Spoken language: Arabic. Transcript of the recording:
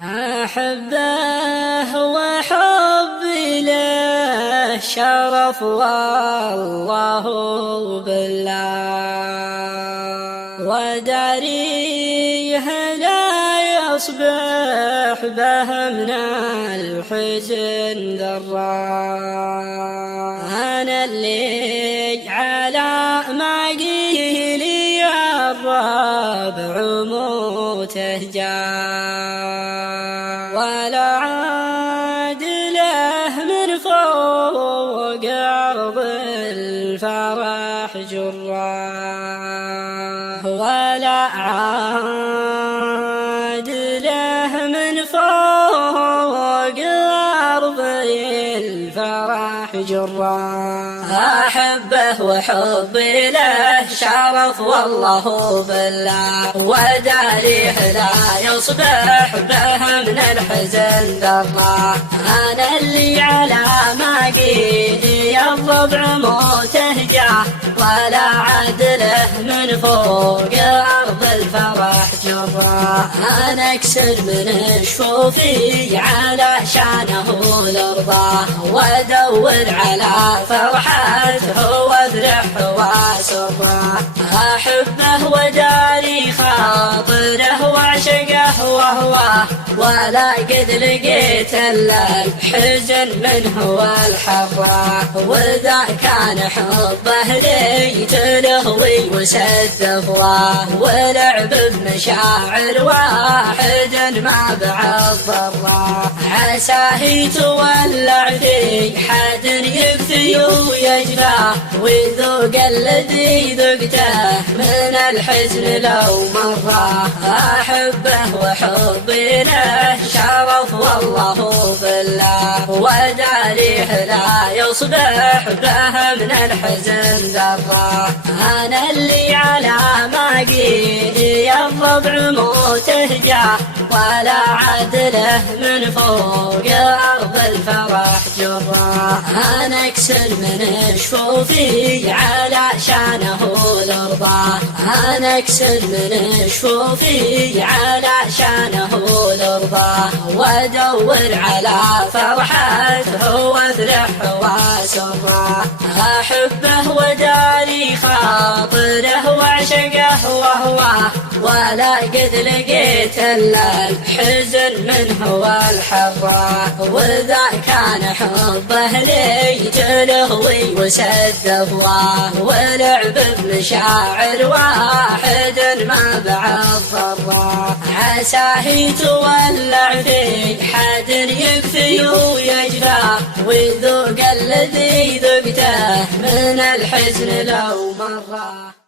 أحبه وحبي له شرف والله بالله، وداريه لا يصبح به من الحزن ذرة. أنا اللي على ما قيلي الربع موته جاء، ولا عاد له من فوق أرض الفرح جرة، ولا عاد له من فوق أرض الفرح جرة. أحبه وحبي له شرف والله بالله، وداريه لا يصبح به من الحزن ذرة. أنا اللي على ما قيدي الربع موته جاه، ولا عدله من فوق أرض الفرح جرة. أنا أكسر من شفوفي علشانه الأرض، وأدور على فرحته وأفرح وأسره. أحبه وداري خاطره وأعشقه وهو، ولا قد لقيت إلا الحزن منه والحرة. وإذا كان حبه لي تلهوي وسدفوه، ولعب بمشاعر واحد ما بعد ضره. عساه يتولع في حد يكفي ويجفاه، ويذوق الذي ذقته من الحزن لو مره. أحبه وحبي له شرف والله بالله، وداريه لا يصبح به من الحزن ذرة. أنا اللي على ما قيلي الربع موته جاه، ولا عدله من فوق أرض الفرح جرة. أنا أكسر من شفوفي علشانه الأرض، أنا أكسر من شفوفي علشانه الأرض، وأدور على فرحته وأفرح وأسره. أحبه وداري خاطره وأعشقه وهو، ولا قد لقيت إلا الحزن منه والحرة. وإذا كان حبه لي تلهوي وسدفوه، ولعب بمشاعر واحد ما بعد ضره. عساه يتولع في حد يكفي ويجفاه، ويذوق الذي ذقته من الحزن لو مره.